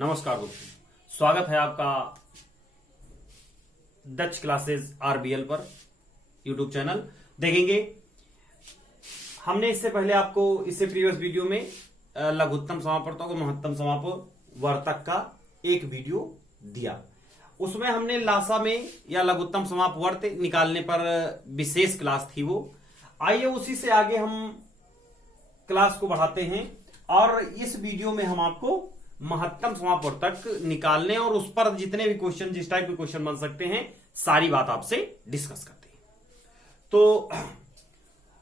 नमस्कार दोस्तों, स्वागत है आपका डच क्लासेस आरबीएल पर यूट्यूब चैनल। देखेंगे हमने इससे पहले आपको इससे प्रीवियस वीडियो में लघुत्तम समापवर्तक और महत्तम समापवर्तक का एक वीडियो दिया। उसमें हमने लासा में या लघुत्तम समापवर्त निकालने पर विशेष क्लास थी वो। आइए उसी से आगे हम क्लास को बढ़ाते हैं और इस वीडियो में हम आपको महत्तम समापवर्तक निकालने और उस पर जितने भी क्वेश्चन, जिस टाइप के क्वेश्चन बन सकते हैं, सारी बात आपसे डिस्कस करते हैं। तो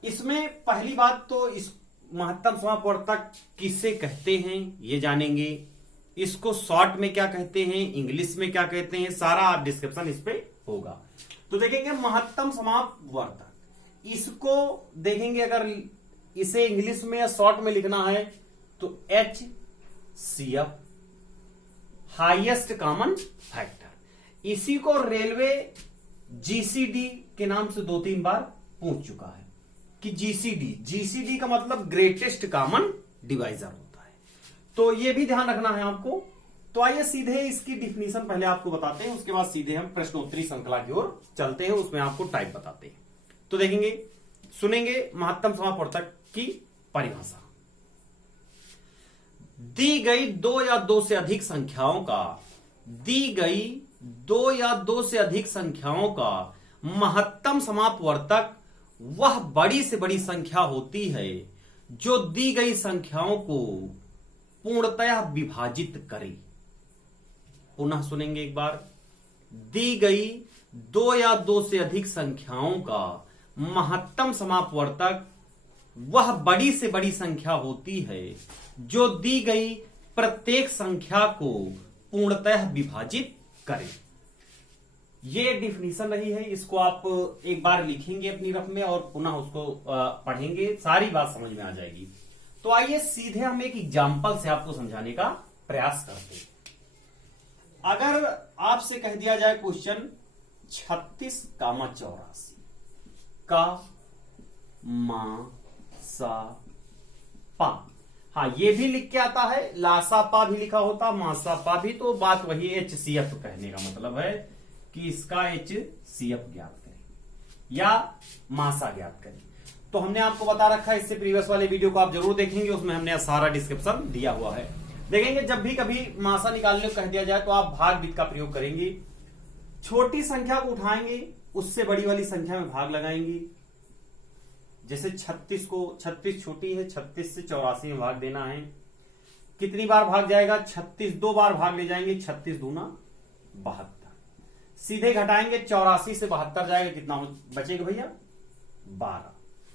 इसमें पहली बात तो इस महत्तम समापवर्तक किसे कहते हैं ये जानेंगे। इसको शॉर्ट में क्या कहते हैं, इंग्लिश में क्या कहते हैं, सारा डिस्क्रिप्शन इस पे होगा। तो देखेंगे महत्तम समापवर्तक, इसको देखेंगे अगर इसे इंग्लिश में या शॉर्ट में लिखना है तो HCF, हाईएस्ट कॉमन फैक्टर। इसी को रेलवे GCD के नाम से 2-3 बार पूछ चुका है कि GCD का मतलब ग्रेटेस्ट कॉमन डिवाइजर होता है। तो ये भी ध्यान रखना है आपको। तो आइए सीधे इसकी डिफिनीशन पहले आपको बताते हैं, उसके बाद सीधे हम प्रश्नोत्तरी श्रृंखला की ओर चलते हैं, उसमें आपको टाइप बताते हैं। तो देखेंगे, सुनेंगे महत्तम समापवर्तक की परिभाषा। दी गई दो या दो से अधिक संख्याओं का महत्तम समापवर्तक वह बड़ी से बड़ी संख्या होती है जो दी गई संख्याओं को पूर्णतया विभाजित करे। पुनः सुनेंगे एक बार। दी गई दो या दो से अधिक संख्याओं का महत्तम समापवर्तक वह बड़ी से बड़ी संख्या होती है जो दी गई प्रत्येक संख्या को पूर्णतः विभाजित करे। ये डिफिनीशन रही है। इसको आप एक बार लिखेंगे अपनी रफ में और पुनः उसको पढ़ेंगे, सारी बात समझ में आ जाएगी। तो आइए सीधे हम एक एग्जाम्पल से आपको समझाने का प्रयास करते हैं। अगर आपसे कह दिया जाए क्वेश्चन 36,84 का सा पा, हाँ ये भी लिख के आता है, लासा पा भी लिखा होता, मासा पा भी। तो बात वही HCF कहने का मतलब है कि इसका HCF ज्ञात करें या मासा ज्ञात करें। तो हमने आपको बता रखा है, इससे प्रीवियस वाले वीडियो को आप जरूर देखेंगे, उसमें हमने सारा डिस्क्रिप्शन दिया हुआ है। देखेंगे जब भी कभी मासा निकालने को कह दिया जाए तो आप भाग विधि का प्रयोग करेंगे। छोटी संख्या को उठाएंगे, उससे बड़ी वाली संख्या में भाग लगाएंगे। जैसे 36 को, 36 छोटी है, 36 से 84 में भाग देना है। कितनी बार भाग जाएगा? 36 दो बार भाग ले जाएंगे, 36 दूना 72। सीधे घटाएंगे, 84 से 72 जाएगा, कितना बचेगा भैया? 12।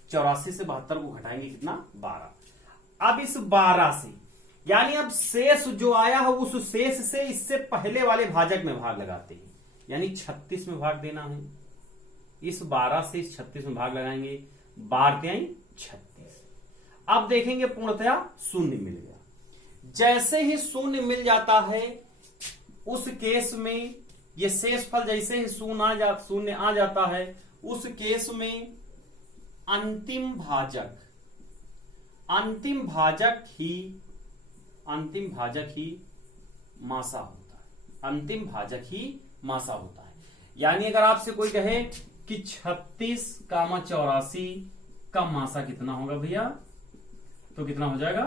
84 से 72 को घटाएंगे, कितना? 12। अब इस 12 से, यानी अब शेष जो आया है उस शेष से इससे पहले वाले भाजक में भाग लगाते हैं, यानी 36 में भाग देना है। इस 12 से इस 36 में भाग लगाएंगे, 12×36। अब देखेंगे पूर्णतया शून्य मिल गया। जैसे ही शून्य मिल जाता है उस केस में ये शेषफल, जैसे ही शून्य आ जाता है उस केस में अंतिम भाजक ही मासा होता है। अंतिम भाजक ही मासा होता है। यानी अगर आपसे कोई कहे कि 36,84 का मासा कितना होगा भैया, तो कितना हो जाएगा?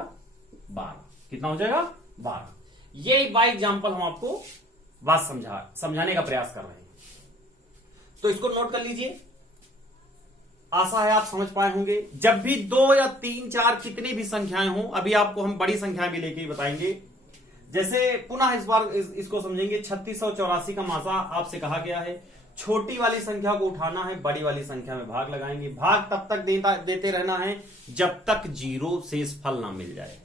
12। कितना हो जाएगा? 12। ये बाय एग्जांपल हम आपको बात समझाने का प्रयास कर रहे हैं। तो इसको नोट कर लीजिए, आशा है आप समझ पाए होंगे। जब भी 2 या 3, 4 कितनी भी संख्याएं हो, अभी आपको हम बड़ी संख्याएं भी लेके बताएंगे। जैसे पुनः इस बार इसको समझेंगे। 3684 का मासा आपसे कहा गया है, छोटी वाली संख्या को उठाना है, बड़ी वाली संख्या में भाग लगाएंगे। भाग तब तक देते रहना है जब तक 0 शेषफल ना मिल जाए।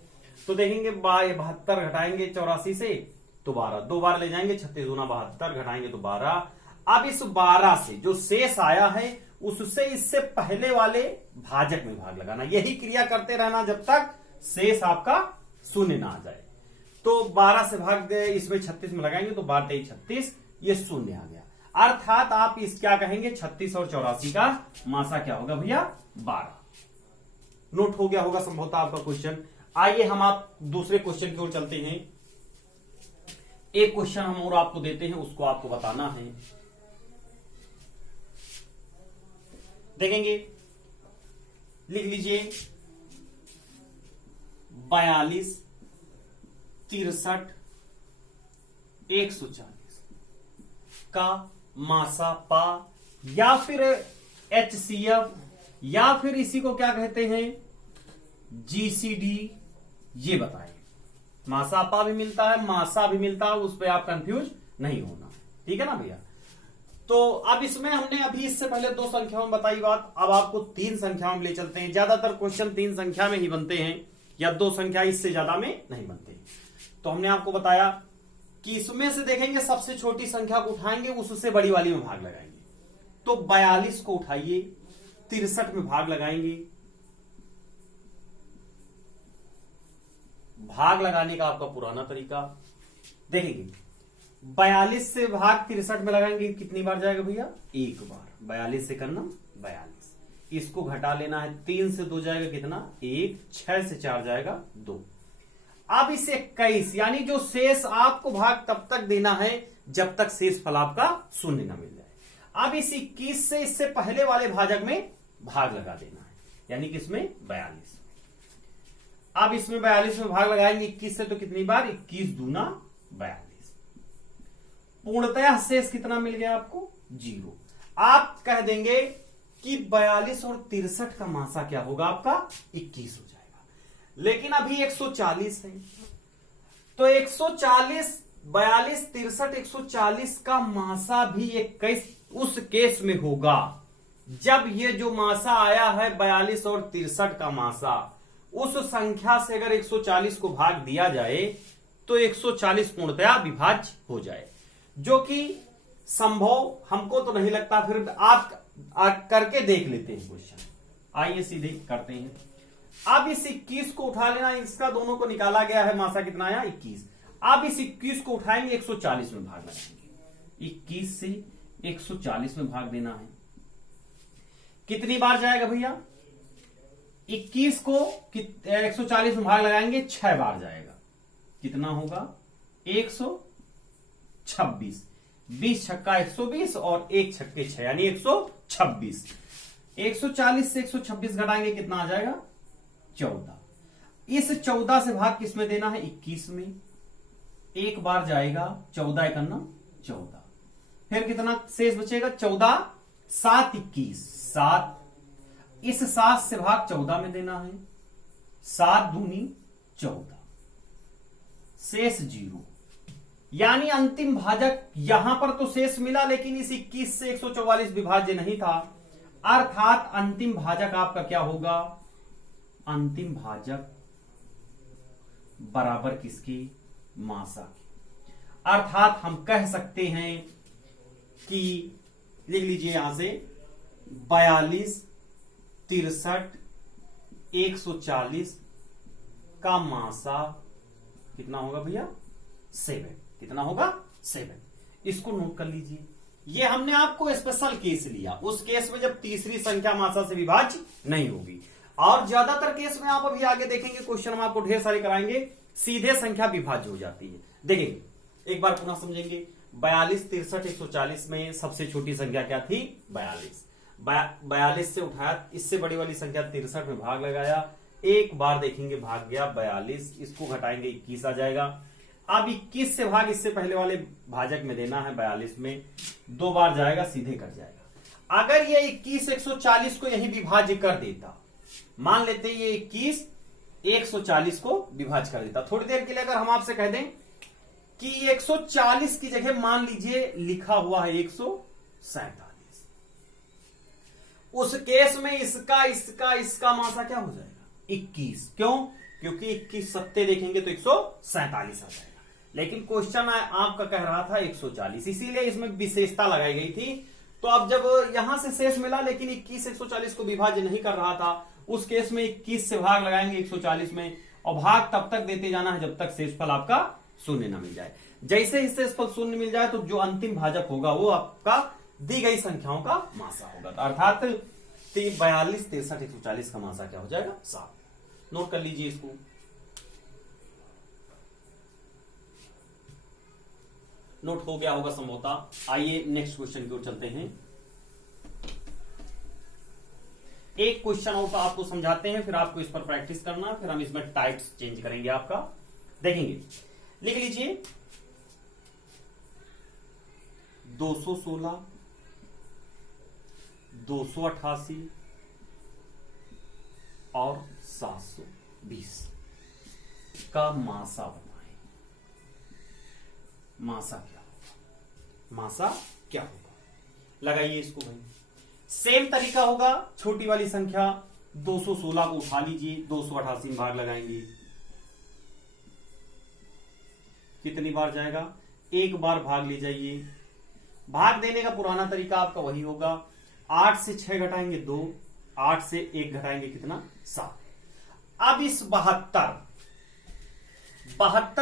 तो देखेंगे 72 घटाएंगे 84 से तो 12, 2 बार ले जाएंगे, 36 दूना 72 घटाएंगे तो 12। अब इस 12 से जो शेष आया है उससे इससे पहले वाले भाजक में भाग लगाना। यही क्रिया करते रहना जब तक शेष आपका शून्य ना आ जाए। तो 12 से भाग दे, इसमें 36 में लगाएंगे तो 12×36, ये शून्य आ गया। अर्थात आप इस क्या कहेंगे, 36 और 84 का मासा क्या होगा भैया? 12। नोट हो गया होगा संभवतः आपका क्वेश्चन। आइए हम आप दूसरे क्वेश्चन की ओर चलते हैं। एक क्वेश्चन हम और आपको देते हैं, उसको आपको बताना है। देखेंगे, लिख लीजिए 42, 63, 140 का मासा पा, या फिर HCF, या फिर इसी को क्या कहते हैं GCD, ये बताएं। मासा पा भी मिलता है, मासा भी मिलता है, उस पर आप कंफ्यूज नहीं होना, ठीक है ना भैया। तो अब इसमें हमने अभी इससे पहले 2 संख्याओं में बताई बात, अब आपको 3 संख्याओं में ले चलते हैं। ज्यादातर क्वेश्चन 3 संख्या में ही बनते हैं, या 2 संख्या, इससे ज्यादा में नहीं बनते। तो हमने आपको बताया कि इसमें से देखेंगे सबसे छोटी संख्या को उठाएंगे, उससे बड़ी वाली में भाग लगाएंगे। तो 42 को उठाइए, 63 में भाग लगाएंगे। भाग लगाने का आपका पुराना तरीका देखेंगे, 42 से भाग 63 में लगाएंगे, कितनी बार जाएगा भैया? एक बार। 42 से करना 42, इसको घटा लेना है, 3 से 2 जाएगा कितना? 1, 6 से 4 जाएगा 2। अब इस 21, यानी जो शेष आपको भाग तब तक देना है जब तक शेष फल आपका शून्य न मिल जाए। अब इस 21 से इससे पहले वाले भाजक में भाग लगा देना है, यानी कि इसमें 42। अब इसमें 42 में भाग लगाएंगे 21 से, तो कितनी बार? 21 दूना 42। पूर्णतः शेष कितना मिल गया आपको? 0। आप कह देंगे कि 42 और 63 का मासा क्या होगा आपका? 21 हो जाएगा। लेकिन अभी 140 है, तो 140, 42, 63, 140 का मासा भी 21 उस केस में होगा जब ये जो मासा आया है 42 और 63 का मासा, उस संख्या से अगर 140 को भाग दिया जाए तो 140 पूर्णतया विभाज्य हो जाए, जो कि संभव हमको तो नहीं लगता, फिर आप करके देख लेते हैं क्वेश्चन। आइए सीधे करते हैं। अब इस 21 को उठा लेना, इसका दोनों को निकाला गया है, मासा कितना आया? 21। अब इस 21 को उठाएंगे, 140 में भाग लगाएंगे। 21 से 140 में भाग देना है, कितनी बार जाएगा भैया? 21 को 140 में भाग लगाएंगे, 6 बार जाएगा। कितना होगा? 126। 20 छक्का 120 और 1 छक्के 6, यानी 126। 140 से 126 घटाएंगे, कितना आ जाएगा? 14। इस 14 से भाग किसमें देना है? 21 में। एक बार जाएगा, 14 एकन्ना 14। फिर कितना शेष बचेगा? 14, 7, 21, 7। इस 7 से भाग 14 में देना है, 7 दूनी 14, शेष 0। यानी अंतिम भाजक, यहां पर तो शेष मिला, लेकिन इस 21 से 144 विभाज्य नहीं था, अर्थात अंतिम भाजक आपका क्या होगा? अंतिम भाजक बराबर किसके? मासा के। अर्थात हम कह सकते हैं कि, लिख लीजिए यहां से, 42, 63, 140 का मासा कितना होगा भैया? 7। कितना होगा? 7। इसको नोट कर लीजिए। ये हमने आपको स्पेशल केस लिया, उस केस में जब तीसरी संख्या मासा से विभाज्य नहीं होगी। और ज्यादातर केस में आप अभी आगे देखेंगे, क्वेश्चन हम आपको ढेर सारे कराएंगे, सीधे संख्या विभाज्य हो जाती है। देखेंगे, एक बार पुनः समझेंगे। 42, 63, 140 में सबसे छोटी संख्या क्या थी? 42। 42 से उठाया, इससे बड़ी वाली संख्या 63 में भाग लगाया, एक बार देखेंगे भाग गया 42, इसको घटाएंगे 21 आ जाएगा। अब 21 से भाग इससे पहले वाले भाजक में देना है 42 में, 2 बार जाएगा, सीधे कट जाएगा। अगर ये 21 140 को यही विभाज्य कर देता, मान लेते ये 21 140 को विभाज्य कर देता, थोड़ी देर के लिए अगर हम आपसे कह दें कि 140 की जगह मान लीजिए लिखा हुआ है 147, उस केस में इसका मासा क्या हो जाएगा? 21। क्यों? क्योंकि 21 सत्ते देखेंगे तो 147 आ जाएगा, लेकिन क्वेश्चन आपका कह रहा था 140, इसीलिए इसमें विशेषता लगाई गई थी। तो अब जब यहां से शेष मिला, लेकिन 21 140 को विभाज्य नहीं कर रहा था, उस केस में 21 से भाग लगाएंगे 140 में, और भाग तब तक देते जाना है जब तक शेषफल आपका शून्य ना मिल जाए। जैसे ही शेषफल शून्य मिल जाए, तो जो अंतिम भाजक होगा वो आपका दी गई संख्याओं का मासा होगा। तो अर्थात 42, 63, 140 का मासा क्या हो जाएगा? 7। नोट कर लीजिए इसको। नोट हो गया होगा संभवतः। आइए नेक्स्ट क्वेश्चन की ओर चलते हैं। एक क्वेश्चन और आपको समझाते हैं, फिर आपको इस पर प्रैक्टिस करना, फिर हम इसमें टाइप्स चेंज करेंगे आपका, देखेंगे। लिख लीजिए 216, 288 और 720 का मासा बनाएं। मासा क्या होगा? मासा क्या होगा? लगाइए इसको भाई। सेम तरीका होगा, छोटी वाली संख्या 216 को उठा लीजिए, 288 में भाग लगाएंगे, कितनी बार जाएगा? एक बार भाग ले जाइए। भाग देने का पुराना तरीका आपका वही होगा, 8 से 6 घटाएंगे 2, 8 से 1 घटाएंगे कितना? 7। अब इस 72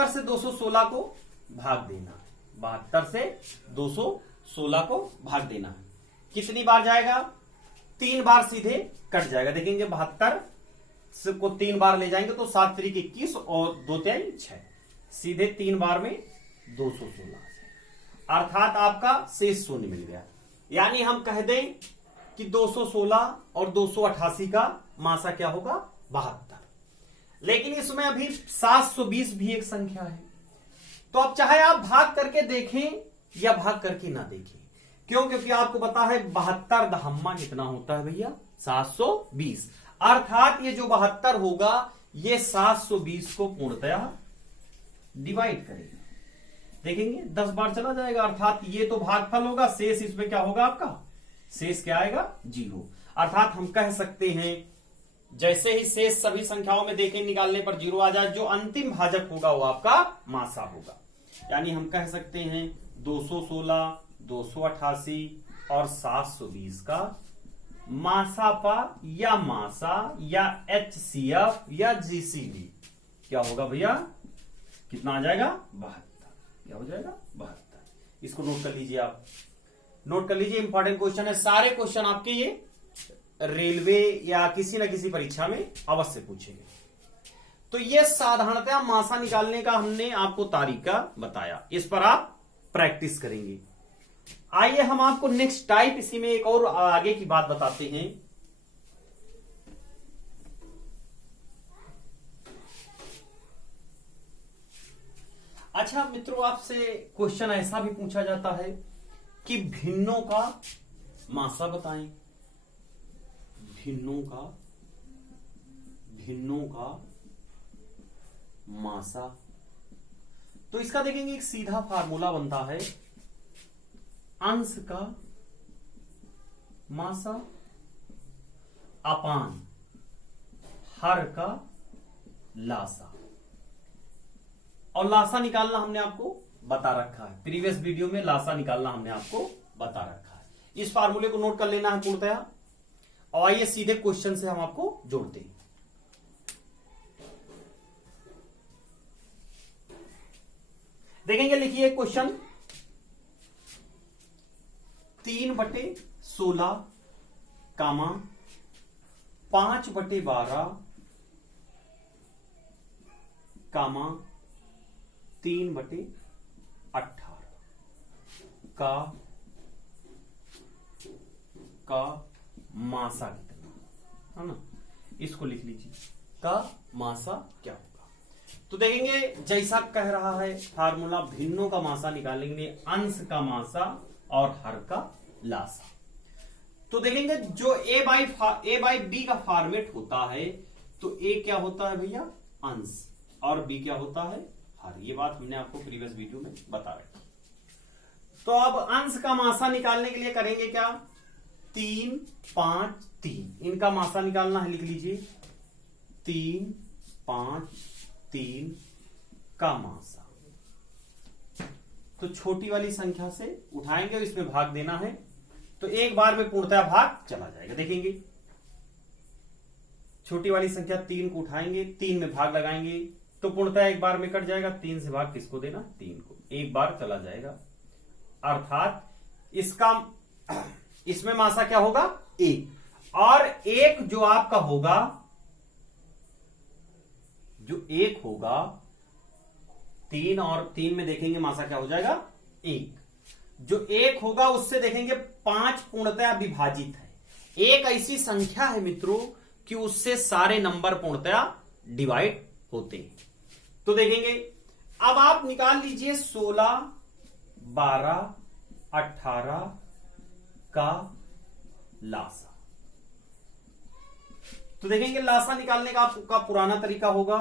से 216 को भाग देना है, 72 से 216 को भाग देना है। कितनी बार जाएगा? 3 बार सीधे कट जाएगा। देखेंगे 72 को 3 बार ले जाएंगे तो 7 3 21 और 2 3 6, सीधे 3 बार में 216, अर्थात आपका शेष शून्य मिल गया। यानी हम कह दें कि 216 और 288 का मासा क्या होगा? 72। लेकिन इसमें अभी 720 भी एक संख्या है, तो अब चाहे आप भाग करके देखें या भाग करके ना देखें, क्यों? क्योंकि आपको पता है 72 दहम्मा कितना होता है भैया? 720। अर्थात ये जो 72 होगा ये 720 को पूर्णतया डिवाइड करेगा। देखेंगे 10 बार चला जाएगा, अर्थात ये तो भागफल होगा, शेष इसमें क्या होगा आपका? शेष क्या आएगा? 0। अर्थात हम कह सकते हैं जैसे ही शेष सभी संख्याओं में देखें निकालने पर 0 आ जाए, जो अंतिम भाजक होगा वो आपका मासा होगा। यानी हम कह सकते हैं 216, 288 और 720 का मासापा या मासा या HCF या GCD क्या होगा भैया? कितना आ जाएगा? 72। क्या हो जाएगा? 72। इसको नोट कर लीजिए, आप नोट कर लीजिए, इंपॉर्टेंट क्वेश्चन है। सारे क्वेश्चन आपके ये रेलवे या किसी न किसी परीक्षा में अवश्य पूछेंगे। तो ये साधारणतः मासा निकालने का हमने आपको तरीका बताया, इस पर आप प्रैक्टिस करेंगे। आइए हम आपको नेक्स्ट टाइप, इसी में एक और आगे की बात बताते हैं। अच्छा मित्रों, आपसे क्वेश्चन ऐसा भी पूछा जाता है कि भिन्नों का मासा बताएं। भिन्नों का मासा, तो इसका देखेंगे एक सीधा फार्मूला बनता है, अंश का मासा अपान हर का लासा। और लासा निकालना हमने आपको बता रखा है, प्रीवियस वीडियो में लासा निकालना हमने आपको बता रखा है। इस फार्मूले को नोट कर लेना है पूर्णतया। और आइए सीधे क्वेश्चन से हम आपको जोड़ते हैं। देखेंगे, लिखिए क्वेश्चन 3/16 कामा 5/12 कामा 3/18 का मासा कितना है ना? इसको लिख लीजिए, का मासा क्या होगा। तो देखेंगे जैसा कह रहा है फार्मूला, भिन्नों का मासा निकालने के लिए अंश का मासा और हर का लासा। तो देखेंगे जो ए बाई बी का फॉर्मेट होता है, तो ए क्या होता है भैया? अंश, और बी क्या होता है? हर। ये बात हमने आपको प्रीवियस वीडियो में बता रखी। तो अब अंश का मासा निकालने के लिए करेंगे क्या? 3 5 3, इनका मासा निकालना है। लिख लीजिए 3 5 3 का मासा। तो छोटी वाली संख्या से उठाएंगे और इसमें भाग देना है, तो एक बार में पूर्णतः भाग चला जाएगा। देखेंगे छोटी वाली संख्या 3 को उठाएंगे, 3 में भाग लगाएंगे तो पूर्णतः एक बार में कट जाएगा। 3 से भाग किसको देना? 3 को। एक बार चला जाएगा, अर्थात इसमें मासा क्या होगा? 1। और 1 जो आपका होगा, जो 1 होगा 3 और 3 में देखेंगे मासा क्या हो जाएगा? 1। जो 1 होगा उससे देखेंगे 5 पूर्णतया विभाजित है। एक ऐसी संख्या है मित्रों कि उससे सारे नंबर पूर्णतया डिवाइड होते हैं। तो देखेंगे अब आप निकाल लीजिए 16, 12, 18 का लासा। तो देखेंगे लासा निकालने का आपका पुराना तरीका होगा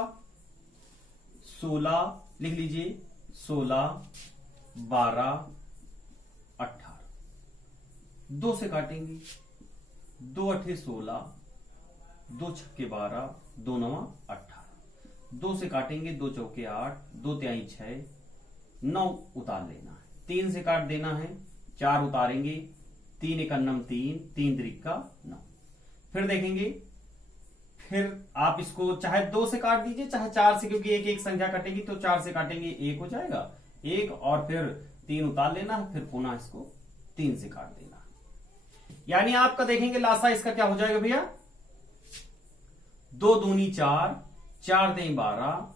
16 लिख लीजिए, 16, 12, 18 2 से काटेंगे, 2 8 16, 2 6 12, 2 9 18, 2 से काटेंगे, 2 चौके 8, 2 तिहाई 6, 9 उतार लेना है, 3 से काट देना है, 4 उतारेंगे, 3 एकन्नम 3, 3 त्रिका 9। फिर देखेंगे, फिर आप इसको चाहे 2 से काट दीजिए चाहे 4 से, क्योंकि एक एक संख्या कटेगी तो 4 से काटेंगे 1 हो जाएगा 1, और फिर 3 उतार लेना है, फिर पुनः इसको 3 से काट देना है। यानी आपका देखेंगे लासा इसका क्या हो जाएगा भैया, 2 दूनी 4, 4 तेई 12,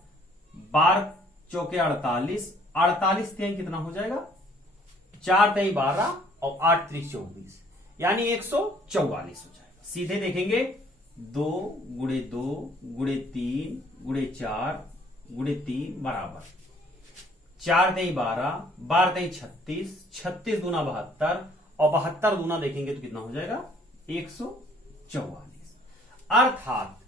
12 चौके 48, 48 तेई कितना हो जाएगा 4 तेई 12 और 8 त्रिक 24, यानी 144 हो जाएगा। सीधे देखेंगे 2 गुणे 2 गुणे 3 गुणे 4 गुणे 3 बराबर 4 तेई 12, 12 तेई 36, 36 दूना 72 और 72 दूना देखेंगे तो कितना हो जाएगा 144। अर्थात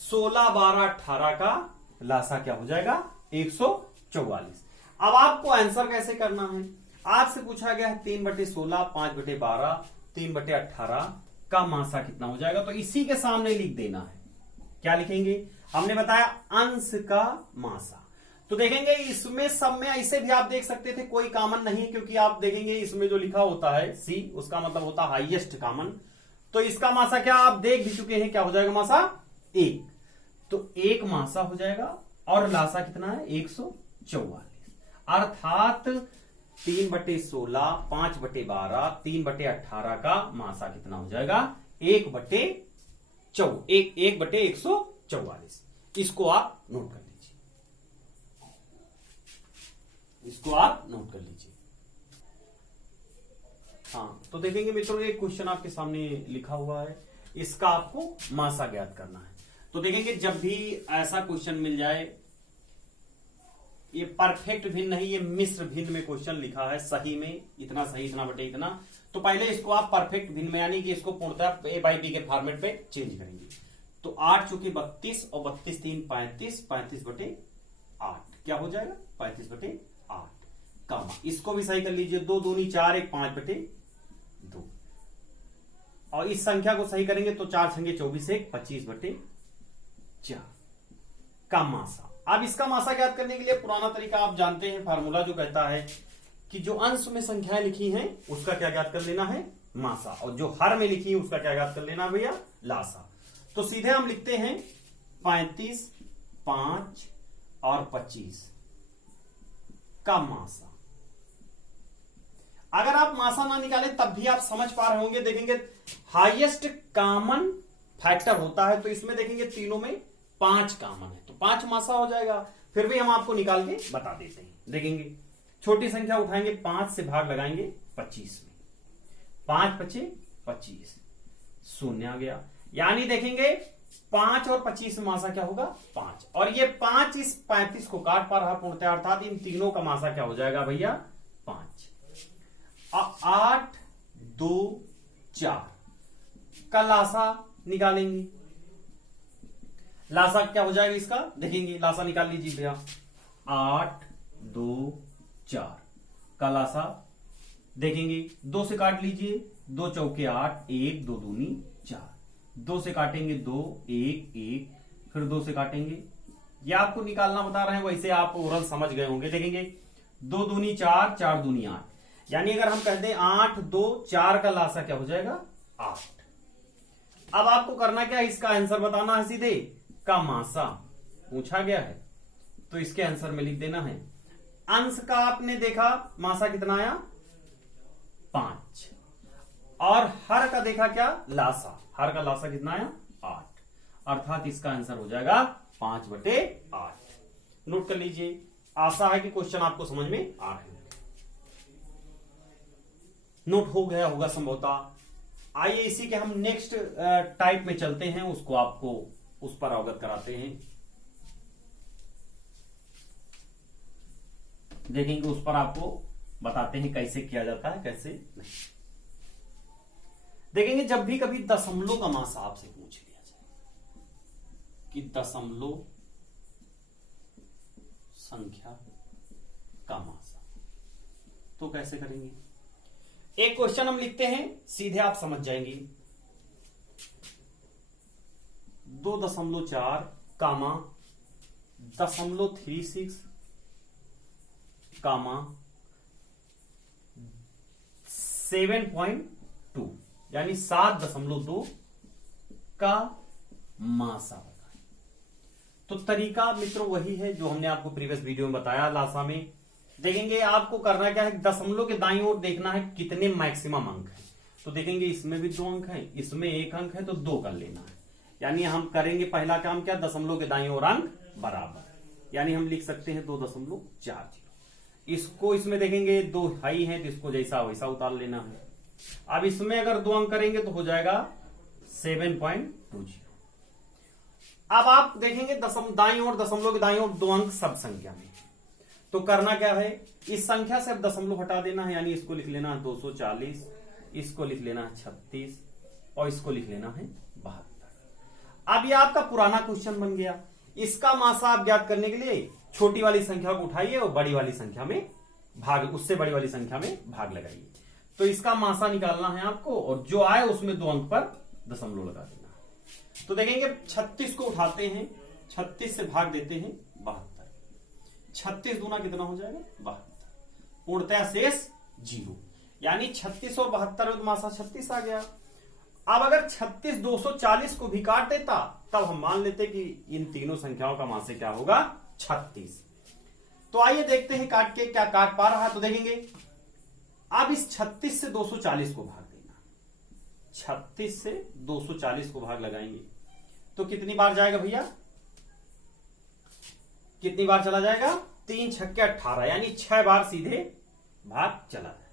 16, 12, 18 का लासा क्या हो जाएगा 144। अब आपको आंसर कैसे करना है, आपसे पूछा गया है 3/16, 5/12, 3/18 का मासा कितना हो जाएगा, तो इसी के सामने लिख देना है। क्या लिखेंगे, हमने बताया अंश का मासा। तो देखेंगे इसमें सब में ऐसे भी आप देख सकते थे कोई कॉमन नहीं, क्योंकि आप देखेंगे इसमें जो लिखा होता है सी, उसका मतलब होता है हाईएस्ट कॉमन। तो इसका मासा क्या आप देख भी चुके हैं, क्या हो जाएगा मासा 1, तो 1 मासा हो जाएगा और लासा कितना है 144। अर्थात 3/16, 5/12, 3/18 का मासा कितना हो जाएगा 1/144। इसको आप नोट कर लीजिए, इसको आप नोट कर लीजिए। हाँ, तो देखेंगे मित्रों एक क्वेश्चन आपके सामने लिखा हुआ है, इसका आपको मासा ज्ञात करना है। तो देखेंगे जब भी ऐसा क्वेश्चन मिल जाए, ये परफेक्ट भिन्न नहीं, ये मिश्र भिन्न में क्वेश्चन लिखा है, सही में इतना सही इतना बटे इतना, तो पहले इसको आप परफेक्ट भिन्न में यानी कि इसको पूर्णतः ए बाई बी के फॉर्मेट पे चेंज करेंगे। तो 8 चूंकि 32 और 32 3 35, 35/8 क्या हो जाएगा 35/8 कामा। इसको भी सही कर लीजिए, 2 दूनी 4, 1 5/2, और इस संख्या को सही करेंगे तो 4 छंगे 24, 1 25/4 का मासा। अब इसका मासा ज्ञात करने के लिए पुराना तरीका आप जानते हैं, फार्मूला जो कहता है कि जो अंश में संख्याएं लिखी हैं उसका क्या ज्ञात कर लेना है मासा, और जो हर में लिखी है उसका क्या ज्ञात कर लेना है भैया लासा। तो सीधे हम लिखते हैं 35, 5 और 25 का मासा। अगर आप मासा ना निकालें तब भी आप समझ पा रहे होंगे, देखेंगे हाईएस्ट कॉमन फैक्टर होता है, तो इसमें देखेंगे तीनों में 5 कॉमन है, तो 5 मासा हो जाएगा। फिर भी हम आपको निकाल के बता देते हैं। देखेंगे छोटी संख्या उठाएंगे, 5 से भाग लगाएंगे 25 में, 5 × 5 = 25, शून्य आ गया। यानी देखेंगे 5 और 25 में मासा क्या होगा 5, और ये 5 इस 35 को काट पा रहा पूर्णतः, अर्थात इन तीनों का मासा क्या हो जाएगा भैया 5। 8, 2, 4 का लासा निकालेंगे। लासा क्या हो जाएगा इसका, देखेंगे लासा निकाल लीजिए भैया, 8, 2, 4 का लासा देखेंगे, 2 से काट लीजिए, 2 चौके 8, 1 2 दूनी 4, 2 से काटेंगे 2, 1 1, फिर 2 से काटेंगे, ये आपको निकालना बता रहे हैं, वैसे आप ओरल समझ गए होंगे। देखेंगे 2 दूनी 4, 4 दूनी 8, यानी अगर हम कहते हैं 8, 2, 4 का लासा क्या हो जाएगा 8। अब आपको करना क्या है, इसका आंसर बताना है, सीधे का मासा पूछा गया है तो इसके आंसर में लिख देना है। अंश का आपने देखा मासा कितना आया 5, और हर का देखा क्या लासा, हर का लासा कितना आया 8, अर्थात इसका आंसर हो जाएगा 5/8। नोट कर लीजिए, आशा है कि क्वेश्चन आपको समझ में आ रहे हैं। नोट हो गया होगा संभवतः। आइए इसी के हम नेक्स्ट टाइप में चलते हैं, उसको आपको उस पर अवगत कराते हैं, देखेंगे उस पर आपको बताते हैं कैसे किया जाता है कैसे नहीं। देखेंगे जब भी कभी दशमलव का मासा आपसे पूछ लिया जाए कि दशमलव संख्या का मासा, तो कैसे करेंगे। एक क्वेश्चन हम लिखते हैं, सीधे आप समझ जाएंगे। 2.4 कामा 0.36 कामा 7.2 यानी 7.2 का मासा होता है। तो तरीका मित्रों वही है जो हमने आपको प्रीवियस वीडियो में बताया लासा में। देखेंगे आपको करना क्या है, दशमलव के दाईं ओर देखना है कितने मैक्सिमम अंक है। तो देखेंगे इसमें भी 2 अंक है, इसमें 1 अंक है, तो 2 कर लेना है। यानी हम करेंगे पहला काम क्या, दशमलव के दाईं ओर अंक बराबर, यानी हम लिख सकते हैं 2.40। इसको इसमें देखेंगे 2 हाई है तो इसको जैसा वैसा उतार लेना है। अब इसमें अगर 2 अंक करेंगे तो हो जाएगा 7.20। अब आप देखेंगे दाईं ओर, दशमलव के दाईं ओर 2 अंक सब संख्या में, तो करना क्या है, इस संख्या से अब दशमलव हटा देना है, यानी इसको लिख लेना है 240, इसको लिख लेना है 36 और इसको लिख लेना है 72। अब ये आपका पुराना क्वेश्चन बन गया। इसका मासा आप ज्ञात करने के लिए छोटी वाली संख्या को उठाइए और बड़ी वाली संख्या में भाग, उससे बड़ी वाली संख्या में भाग लगाइए। तो इसका मासा निकालना है आपको, और जो आए उसमें 2 अंक पर दशमलव लगा देना है। तो देखेंगे 36 को उठाते हैं, 36 से भाग देते हैं 72। 36 दूना कितना हो जाएगा 72, पूर्णतया शेष 0, यानी 36 और 72 में मासा 36 आ गया। अब अगर 36 240 को भी काट देता तब हम मान लेते कि इन तीनों संख्याओं का मासे क्या होगा 36। तो आइए देखते हैं काट के क्या काट पा रहा है। तो देखेंगे अब इस 36 से 240 को भाग देना, 36 से 240 को भाग लगाएंगे तो कितनी बार जाएगा भैया, कितनी बार चला जाएगा, 3 छक्के 18, यानी 6 बार सीधे भाग चला जाएगा।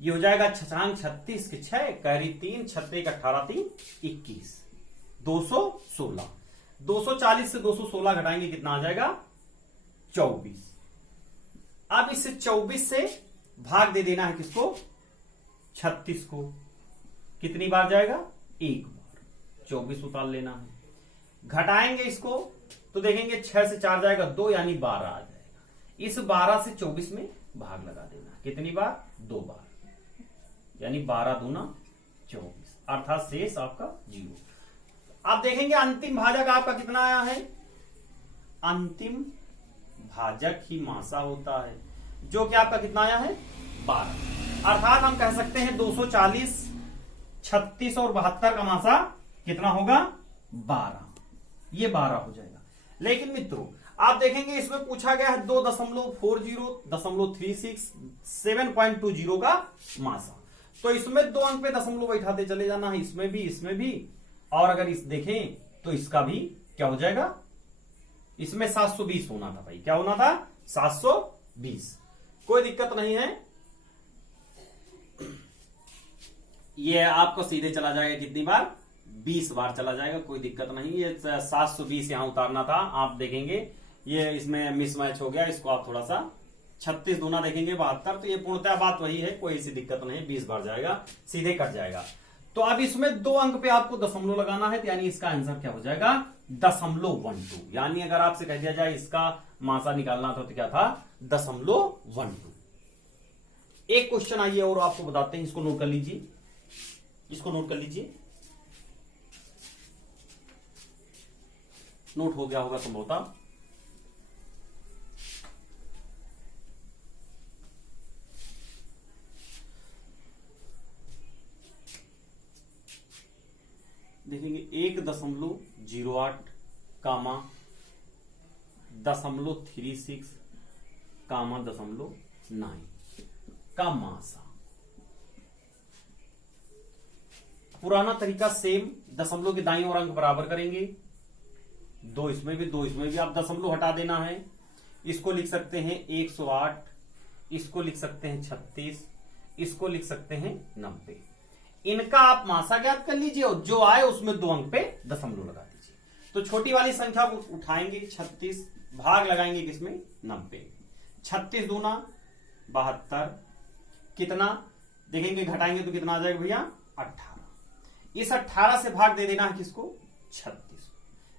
ये हो जाएगा 36 के 6 कैरी 3 छत्ते का 18 3 21 216। 240 से 216 घटाएंगे कितना आ जाएगा 24। अब इससे 24 से भाग दे देना है किसको 36 को, कितनी बार जाएगा 1 बार, 24 उतार लेना है। घटाएंगे इसको तो देखेंगे 6 से 4 जाएगा 2, यानी 12 आ जाएगा। इस 12 से 24 में भाग लगा देना, कितनी बार 2 बार, यानी 12 दूना 24, अर्थात शेष आपका 0। आप देखेंगे अंतिम भाजक आपका कितना आया है, अंतिम भाजक ही मासा होता है, जो कि आपका कितना आया है 12। अर्थात हम कह सकते हैं 240, 36 और 72 का मासा कितना होगा 12, ये 12 हो जाएगा। लेकिन मित्रों आप देखेंगे इसमें पूछा गया है 2.40, 0.36, 7.20 का मासा, तो इसमें 2 अंक पे दशमलव बैठाते चले जाना है, इसमें भी, और अगर इस देखें तो इसका भी क्या हो जाएगा, इसमें 720 होना था भाई, क्या होना था 720। कोई दिक्कत नहीं है, ये आपको सीधे चला जाएगा कितनी बार 20 बार चला जाएगा, कोई दिक्कत नहीं। ये 720 यहां उतारना था, आप देखेंगे ये इसमें मिसमैच हो गया, इसको आप थोड़ा सा 36 दूना देखेंगे 72, तो ये पूर्णतः बात वही है, कोई ऐसी दिक्कत नहीं, 20 बार जाएगा सीधे कट जाएगा। तो अब इसमें 2 अंक पे आपको दशमलव लगाना है, तो यानी इसका आंसर क्या हो जाएगा 0.12, यानी अगर आपसे कह दिया जाए इसका मासा निकालना था तो क्या था 0.12। एक क्वेश्चन आइए और आपको बताते हैं, इसको नोट कर लीजिए, इसको नोट कर लीजिए, नोट हो गया होगा संभवतः। देखेंगे 1.08 कामा 0.36 कामा 0.9 का मासा। पुराना तरीका सेम, दशमलव के दाईं ओर अंक बराबर करेंगे, 2 इसमें भी 2 इसमें भी, आप दशमलव हटा देना है। इसको लिख सकते हैं 108, इसको लिख सकते हैं 36, इसको लिख सकते हैं 90। इनका आप मासा ज्ञात कर लीजिए और जो आए उसमें 2 अंक पे दशमलव लगा दीजिए। तो छोटी वाली संख्या को उठाएंगे 36, भाग लगाएंगे किसमें 90। 36 दूना 72, कितना देखेंगे घटाएंगे तो कितना आ जाएगा भैया 18। इस 18 से भाग दे देना है किसको 36,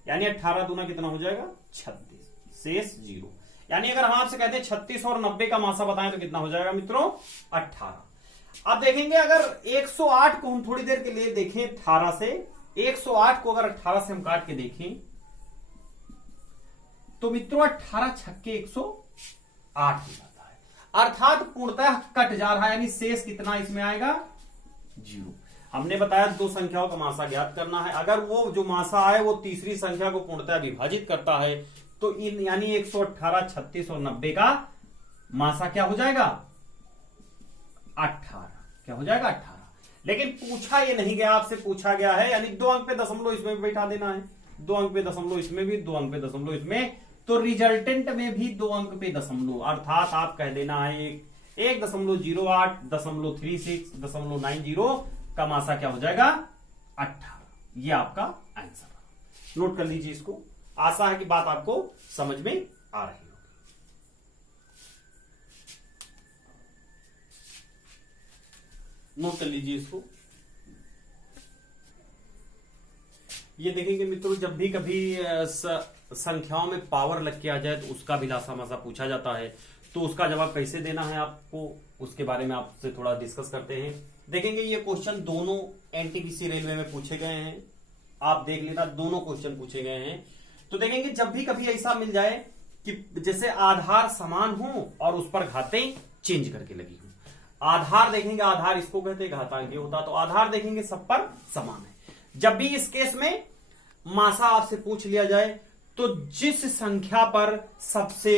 यानी 18 दूना कितना हो जाएगा 36, शेष 0। यानी अगर हम आपसे कहते हैं 36 और 90 का मासा बताएं तो कितना हो जाएगा मित्रों 18। अब देखेंगे अगर 108 को हम थोड़ी देर के लिए देखें 18 से, 108 को अगर 18 से हम काट के देखें तो मित्रों 18 छक्के 108 हो जाता है, अर्थात पूर्णतः कट जा रहा है, यानी शेष कितना इसमें आएगा 0। हमने बताया 2 संख्याओं का मासा ज्ञात करना है, अगर वो जो मासा आए वो तीसरी संख्या को पूर्णतः विभाजित करता है तो इन यानी 118, 36 और 90 का मासा क्या हो जाएगा 18। क्या हो जाएगा 18। लेकिन पूछा ये नहीं गया, आपसे पूछा गया है यानी 2 अंक पे दशमलव इसमें भी बैठा देना है, 2 अंक पे दशमलव इसमें भी, 2 अंक पे दशमलव इसमें, तो रिजल्टेंट में भी 2 अंक पे दशमलव, अर्थात आप कह देना है 1.08, 0.36, 0.90 का मासा क्या हो जाएगा 18। ये आपका आंसर। नोट कर लीजिए इसको, आशा है कि बात आपको समझ में आ रही होगी। नोट कर लीजिए इसको। ये देखेंगे मित्रों जब भी कभी संख्याओं में पावर लग के आ जाए तो उसका भी लासा मासा पूछा जाता है, तो उसका जवाब कैसे देना है आपको उसके बारे में आपसे थोड़ा डिस्कस करते हैं। देखेंगे ये क्वेश्चन दोनों एनटीपीसी रेलवे में पूछे गए हैं, आप देख लेना दोनों क्वेश्चन पूछे गए हैं। तो देखेंगे जब भी कभी ऐसा मिल जाए कि जैसे आधार समान हो और उस पर घातें चेंज करके लगी हो, आधार देखेंगे, आधार इसको कहते हैं, घातांक होता, तो आधार देखेंगे सब पर समान है। जब भी इस केस में मासा आपसे पूछ लिया जाए तो जिस संख्या पर सबसे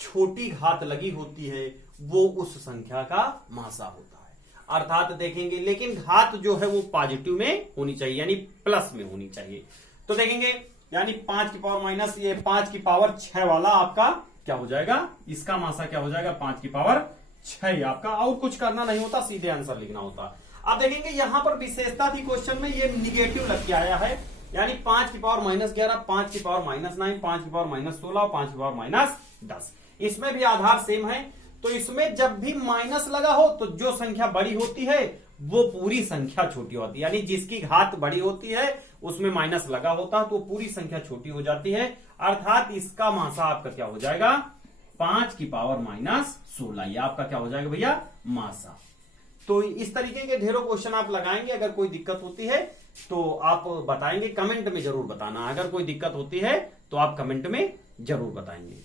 छोटी घात लगी होती है वो उस संख्या का मासा होता है, अर्थात देखेंगे लेकिन घात जो है वो पॉजिटिव में होनी चाहिए, यानी प्लस में होनी चाहिए। तो देखेंगे यानी 5 की पावर माइनस ये 5 की पावर 6 वाला आपका क्या हो जाएगा, इसका मासा क्या हो जाएगा 5 की पावर 6 आपका, और कुछ करना नहीं होता, सीधे आंसर लिखना होता। अब देखेंगे यहां पर विशेषता थी क्वेश्चन में, ये निगेटिव लग के आया है, यानी 5 की पावर -11, 5 की पावर -9, 5 की पावर -16 और 5 की पावर -10। इसमें भी आधार सेम है, तो इसमें जब भी माइनस लगा हो तो जो संख्या बड़ी होती है वो पूरी संख्या छोटी होती है, यानी जिसकी घात बड़ी होती है उसमें माइनस लगा होता है तो पूरी संख्या छोटी हो जाती है, अर्थात इसका मासा आपका क्या हो जाएगा 5 की पावर -16। ये आपका क्या हो जाएगा भैया मासा। तो इस तरीके के ढेरों क्वेश्चन आप लगाएंगे, अगर कोई दिक्कत होती है तो आप बताएंगे, कमेंट में जरूर बताना, अगर कोई दिक्कत होती है तो आप कमेंट में जरूर बताएंगे।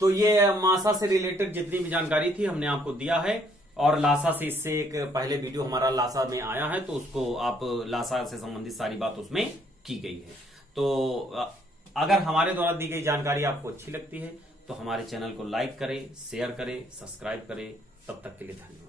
तो ये मासा से रिलेटेड जितनी भी जानकारी थी हमने आपको दिया है, और लासा से इससे एक पहले वीडियो हमारा लासा में आया है तो उसको आप लासा से संबंधित सारी बात उसमें की गई है। तो अगर हमारे द्वारा दी गई जानकारी आपको अच्छी लगती है तो हमारे चैनल को लाइक करें, शेयर करें, सब्सक्राइब करें। तब तक के लिए धन्यवाद।